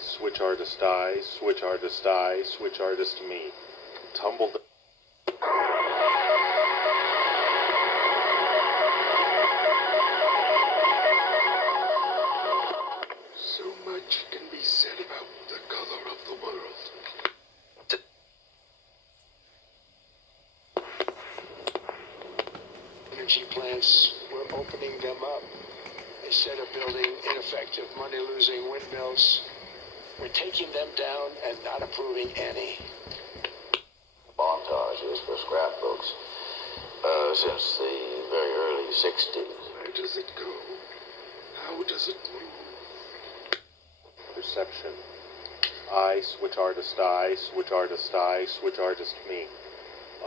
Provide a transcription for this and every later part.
switch artist I, switch artist I, switch artist me. Tumble the So much can be said about the color of the world. Energy plants, we're opening them up. Instead of building ineffective, money-losing windmills, we're taking them down and not approving any. Montages for scrapbooks since the very early 60s. Where does it go? How does it move? perception. I, switch artist I, switch artist I, switch artist me.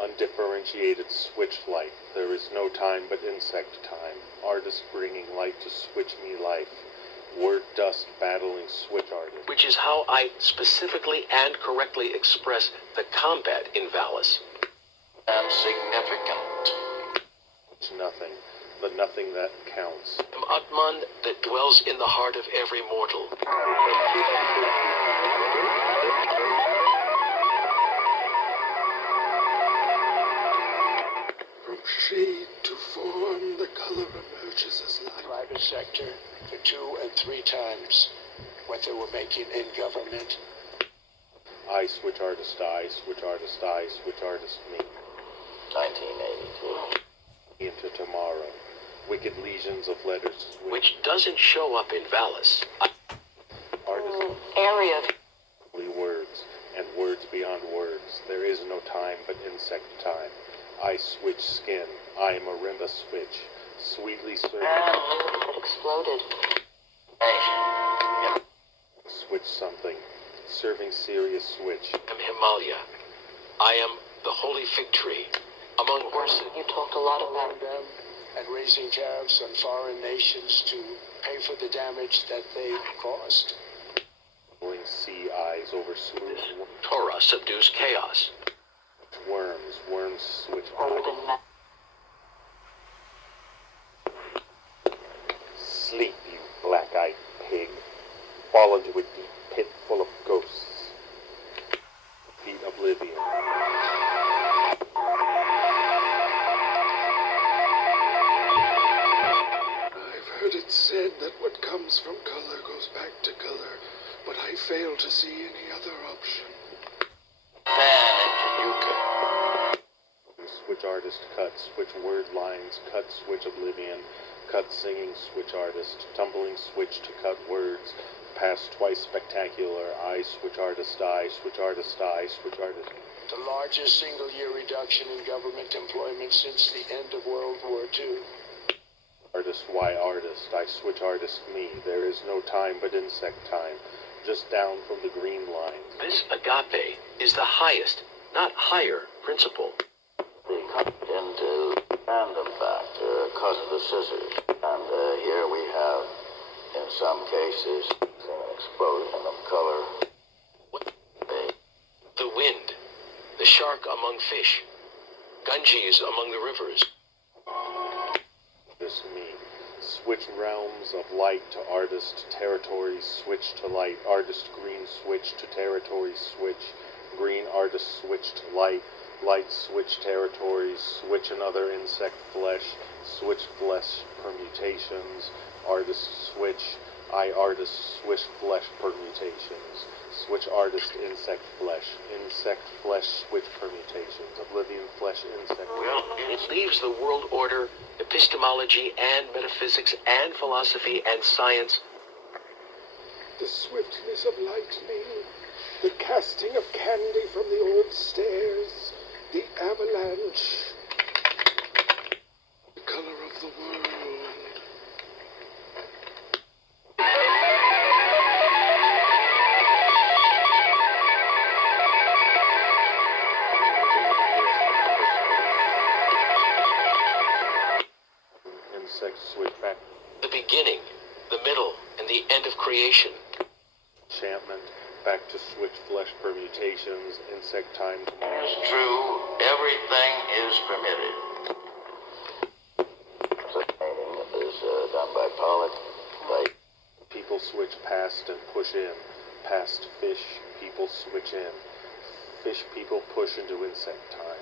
Undifferentiated switch light. There is no time but insect time. Artist bringing light to switch me life. Word dust battling switch artist. Which is how I specifically and correctly express the combat in Valis. And significant. It's nothing, but nothing that counts. Am Atman that dwells in the heart of every mortal. From shade to form, the color emerges as light. Private sector for 2 and 3 times what they were making in government. I, switch artist I, switch artist I, switch artist me. 1982. Into tomorrow. Wicked legions of letters. Which doesn't show up in Valis. Artist. Area. Words, and words beyond words. There is no time but insect time. I switch skin. I am a marimba switch. Sweetly serving. It exploded. Hey. Switch something. Serving serious switch. I am Himalaya. I am the holy fig tree. Among horses. You talked a lot about them and raising tariffs on foreign nations to pay for the damage that they caused. Blowing sea eyes over smooth Torah subdues chaos. worms. Worms switch urban map. Sleep, you black-eyed pig. Fall into a deep pit full of ghosts. Beat oblivion. I've heard it said that what comes from color goes back to color, but I fail to see any other option. Switch artist cut, switch word lines, cut switch oblivion, cut singing switch artist, tumbling switch to cut words, pass twice spectacular, I, switch artist I, switch artist I, switch artist. The largest single-year reduction in government employment since the end of World War II. Artist Y artist, I switch artist me, there is no time but insect time, just down from the green line. This agape is the highest, not higher, principle. The cut into random factor because of the scissors. And here we have, in some cases, an explosion of color. The wind, the shark among fish, Ganges among the rivers. This me. Switch realms of light to artist, territories switch to light, artist green switch to territory switch, green artist switch to light, light switch territories, switch another insect flesh, switch flesh permutations, artist switch, I artist switch flesh permutations, switch artist insect flesh switch permutations, oblivion flesh insect. Well, it leaves the world order, epistemology and metaphysics and philosophy and science. The swiftness of lightning, the casting of candy from the old stairs, the avalanche, the color of the world. Insect switch back. The beginning, the middle, and the end of creation. Enchantment, back to switch flesh permutations, insect time. It's true, everything is permitted. The painting is done by Pollock. People switch past and push in. Past fish, people switch in. Fish people push into insect time.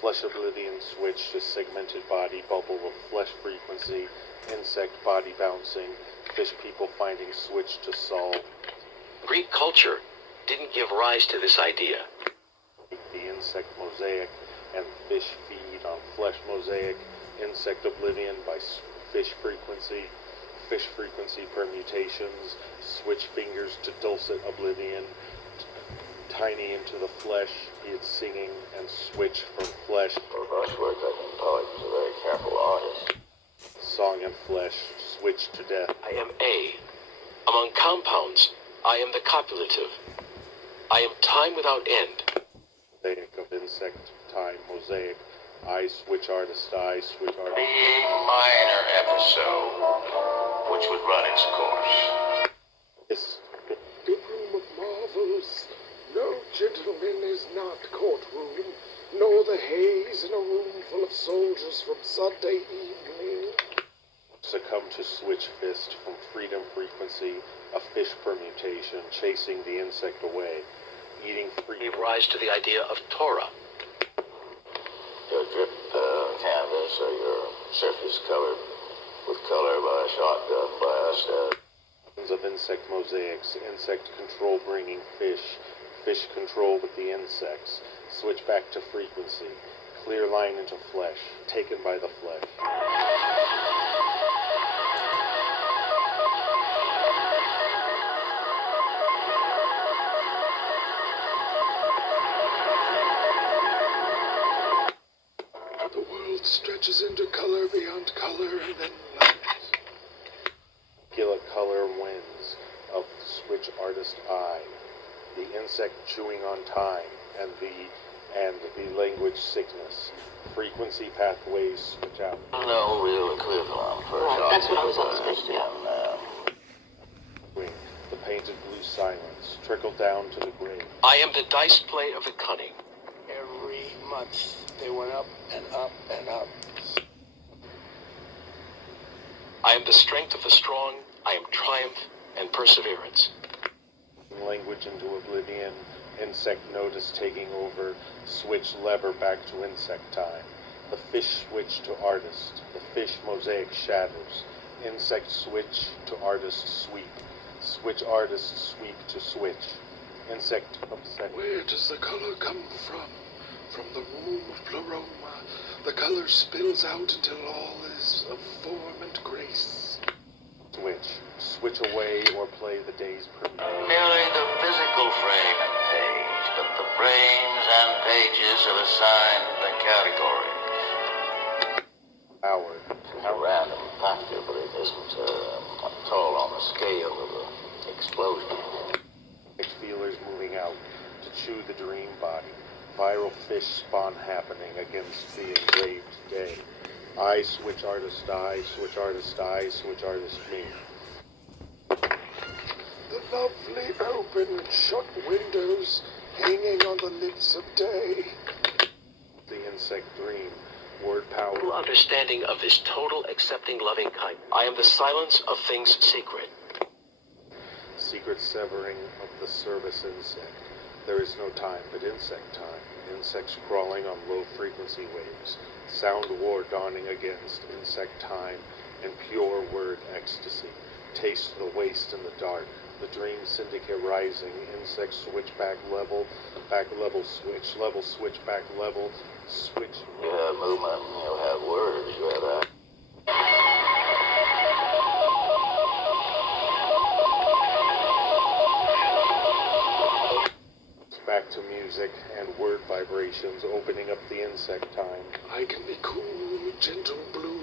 Flesh oblivion switch to segmented body bubble of flesh frequency. Insect body bouncing. Fish people finding switch to solve. Greek culture didn't give rise to this idea. The insect mosaic and fish feed on flesh mosaic. Insect oblivion by fish frequency permutations, switch fingers to dulcet oblivion, tiny into the flesh, be it singing, and switch from flesh. For brushwork, I think Pollock was a very careful artist. Song and flesh, switch to death. I am A. Among compounds, I am the copulative. I am time without end. Mosaic of insect time, mosaic. I switch artist, I switch artist. A minor episode, which would run its course. This The room of marvels. No gentleman is not courtroom, nor the haze in a room full of soldiers from Sunday evening. succumb to switch fist from freedom frequency, a fish permutation, chasing the insect away, eating free. Gave rise to the idea of Torah. Your drip canvas or your surface colored with color by a shotgun blast. Of insect mosaics, insect control bringing fish, fish control with the insects, switch back to frequency, clear line into flesh, taken by the flesh. The world stretches into color beyond color and then light. Gila color wins of switch artist eye, the insect chewing on time, and the language sickness, frequency pathways switch out. No real equivalent for a Right, that's what I was supposed to do. Wing, the painted blue silence, trickle down to the grave. I am the dice play of the cunning. Every month they went up and up and up. I am the strength of the strong. I am triumph and perseverance. Language into oblivion, insect notice taking over, switch lever back to insect time. The fish switch to artist, the fish mosaic shadows, insect switch to artist sweep, switch artist sweep to switch, insect upset. Where does the color come from? From the womb of pleroma, the color spills out until all is of form and grace. Switch away or play the day's premiere. Merely the physical frame and page, but the frames and pages are assigned the categories. Howard. A random factor, but it isn't at all on the scale of the explosion. Feelers moving out to chew the dream body. Viral fish spawn happening against the engraved day. I switch artist I, switch artist I, switch artist me. The lovely open shut windows hanging on the lips of day. The insect dream. Word power. Full understanding of this total accepting loving kind. I am the silence of things secret. Secret severing of the service insect. There is no time but insect time. Insects crawling on low frequency waves. Sound war dawning against insect time and pure word ecstasy. Taste the waste in the dark. The dream syndicate rising. Insect switch back level switch back level, switch. You have movement, you have words, you have that. Back to music and word vibrations, opening up the insect time. I can be cool, gentle blue,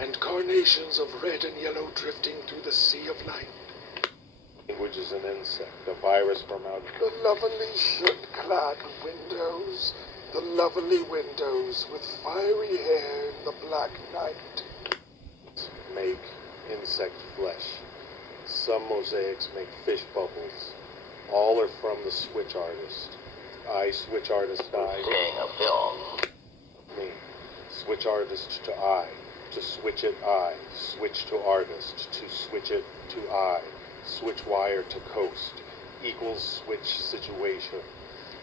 and carnations of red and yellow drifting through the sea of light. Language is an insect, a virus from out. The lovely shirt-clad windows, the lovely windows with fiery hair in the black night. Make insect flesh. Some mosaics make fish bubbles. All are from the switch artist. I switch artist I. Seeing a film. Me. Switch artist to I. To switch it I. Switch to artist. To switch it to I. Switch wire to coast. equals switch situation,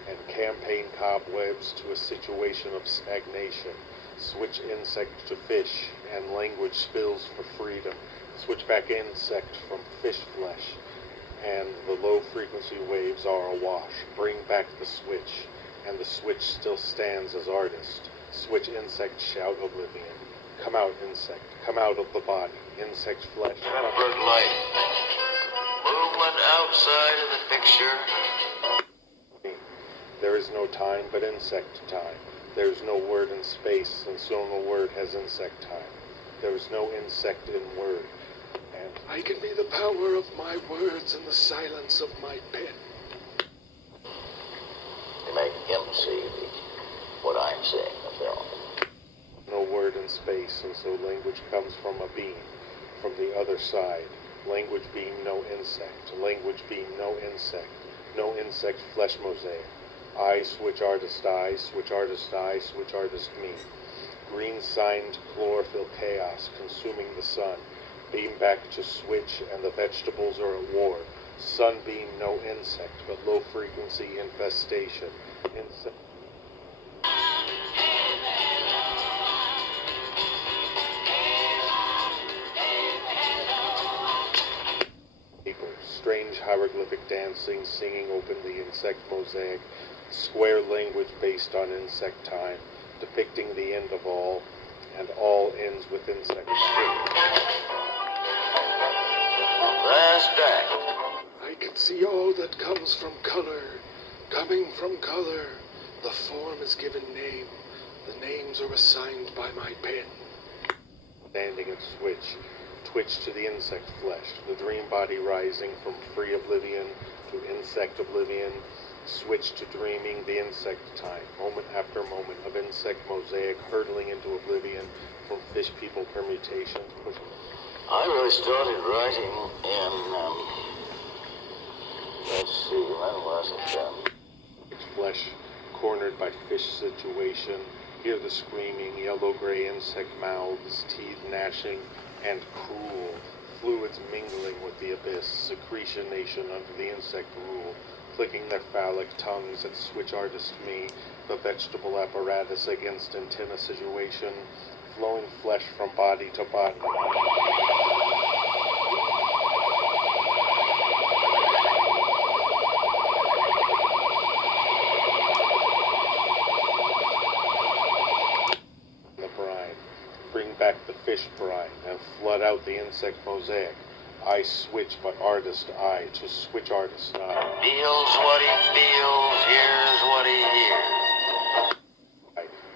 and campaign cobwebs to a situation of stagnation. Switch insect to fish, and language spills for freedom. Switch back insect from fish flesh, and the low frequency waves are awash. Bring back the switch, and the switch still stands as artist. Switch insect shout oblivion. Come out insect, come out of the body, insect flesh. Tempered light. Movement outside of the picture. There is no time but insect time. There is no word in space, and so no word has insect time. There is no insect in word. And I can be the power of my words and the silence of my pen. You make him see what I'm seeing in the film. no word in space, and so language comes from a being, from the other side. Language being no insect, language being no insect, no insect flesh mosaic. I switch artist I, switch artist I, switch artist me. Green signed chlorophyll chaos consuming the sun. Beam back to switch and the vegetables are at war. Sunbeam no insect, but low frequency infestation. Insect. Strange hieroglyphic dancing, singing open the insect mosaic, square language based on insect time, depicting the end of all, and all ends with insect time. Last day. I can see all that comes from color, coming from color. The form is given name. The names are assigned by my pen. Standing at switch, twitch to the insect flesh, the dream body rising from free oblivion to insect oblivion, switch to dreaming the insect time, moment after moment of insect mosaic hurtling into oblivion from fish people permutation. I really started writing in, let's see, when was it then? Flesh cornered by fish situation, hear the screaming, yellow-gray insect mouths, teeth gnashing, and cruel, fluids mingling with the abyss, secretion nation under the insect rule, clicking their phallic tongues at switch artist me, the vegetable apparatus against antenna situation, flowing flesh from body to body. Bring back the fish brine and flood out the insect mosaic. I switch, but artist I to switch artist I. Feels what he feels, hears what he hears.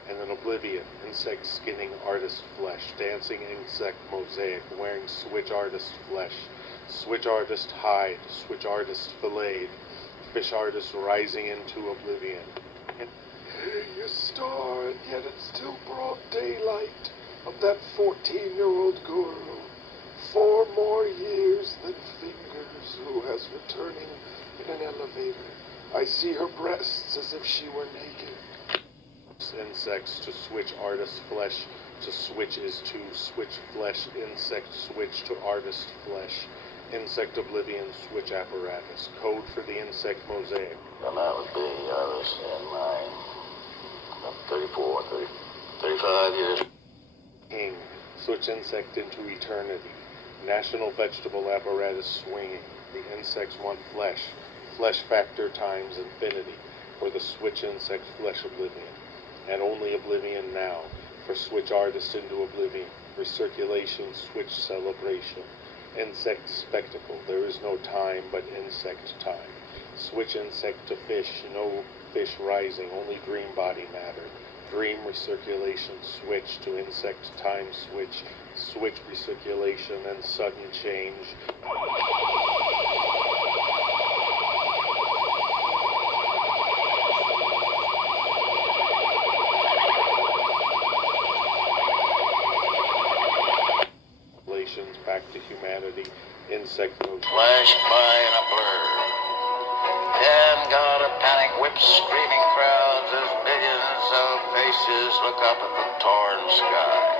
And then oblivion, insect skinning artist flesh, dancing insect mosaic, wearing switch artist flesh, switch artist hide, switch artist filleted, fish artist rising into oblivion. Hey, a star, and yet it's still broad daylight. Of that 14-year-old girl, 4 more years than fingers, who has returning in an elevator. I see her breasts as if she were naked. Insects to switch artist flesh, to switch is to switch flesh, insect switch to artist flesh, insect oblivion switch apparatus, code for the insect mosaic. And that would be, I was in my 34, 30, 35 years. King, switch insect into eternity. National vegetable apparatus swinging. The insects want flesh. Flesh factor times infinity. For the switch insect flesh oblivion. And only oblivion now. For switch artist into oblivion. Recirculation switch celebration. Insect spectacle. There is no time but insect time. Switch insect to fish. No fish rising. Only dream body matter. Dream recirculation switch to insect time switch, switch recirculation and sudden change. Relations back to humanity, insect mode. Flashed by in a blur. Then got a panic whip, screaming crowds as millions of faces look up at the torn sky.